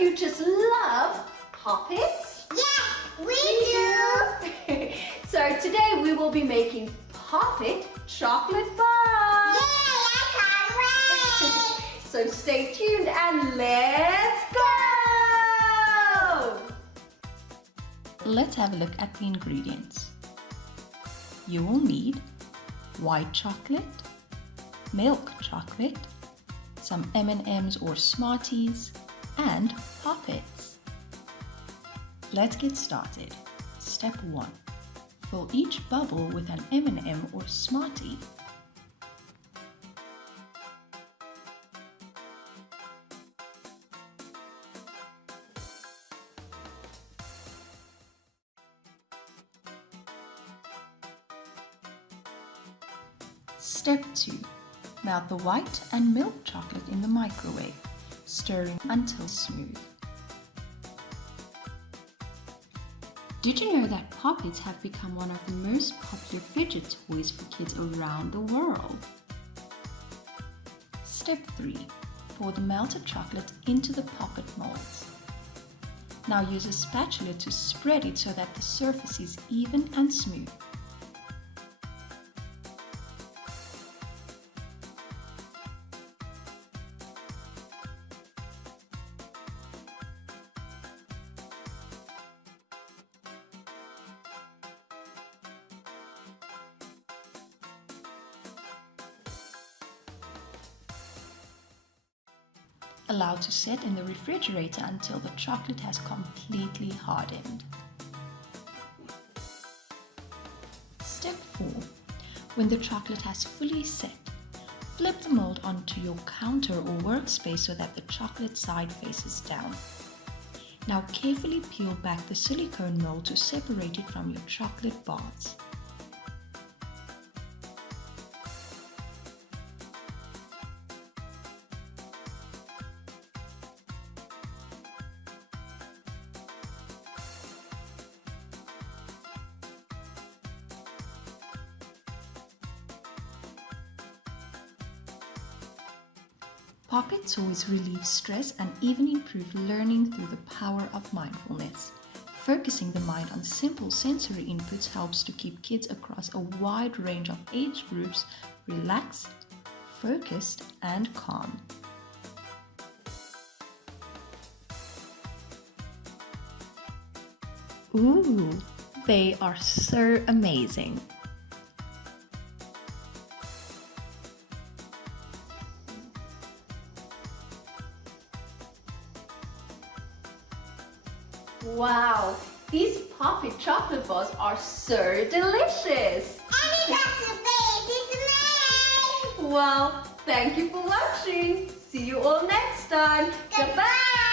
you just love Pop-Its? Yes, we do! So today we will be making Pop-It chocolate bars! Yay, I can't wait! So stay tuned and let's go! Let's have a look at the ingredients. You will need white chocolate, milk chocolate, some M&Ms or Smarties, and Pop-Its. Let's get started. Step 1. Fill each bubble with an M&M or Smartie. Step 2. Melt the white and milk chocolate in the microwave, stirring until smooth. Did you know that Pop-Its have become one of the most popular fidget toys for kids around the world? Step 3. Pour the melted chocolate into the Pop-It molds. Now use a spatula to spread it so that the surface is even and smooth. Allow to set in the refrigerator until the chocolate has completely hardened. Step 4. When the chocolate has fully set, flip the mold onto your counter or workspace so that the chocolate side faces down. Now carefully peel back the silicone mold to separate it from your chocolate bars. Pop-It toys relieve stress and even improve learning through the power of mindfulness. Focusing the mind on simple sensory inputs helps to keep kids across a wide range of age groups relaxed, focused, and calm. Ooh, they are so amazing! Wow, these Pop-It chocolate bars are so delicious! And it has a face, it's mine! Well, thank you for watching. See you all next time. Goodbye!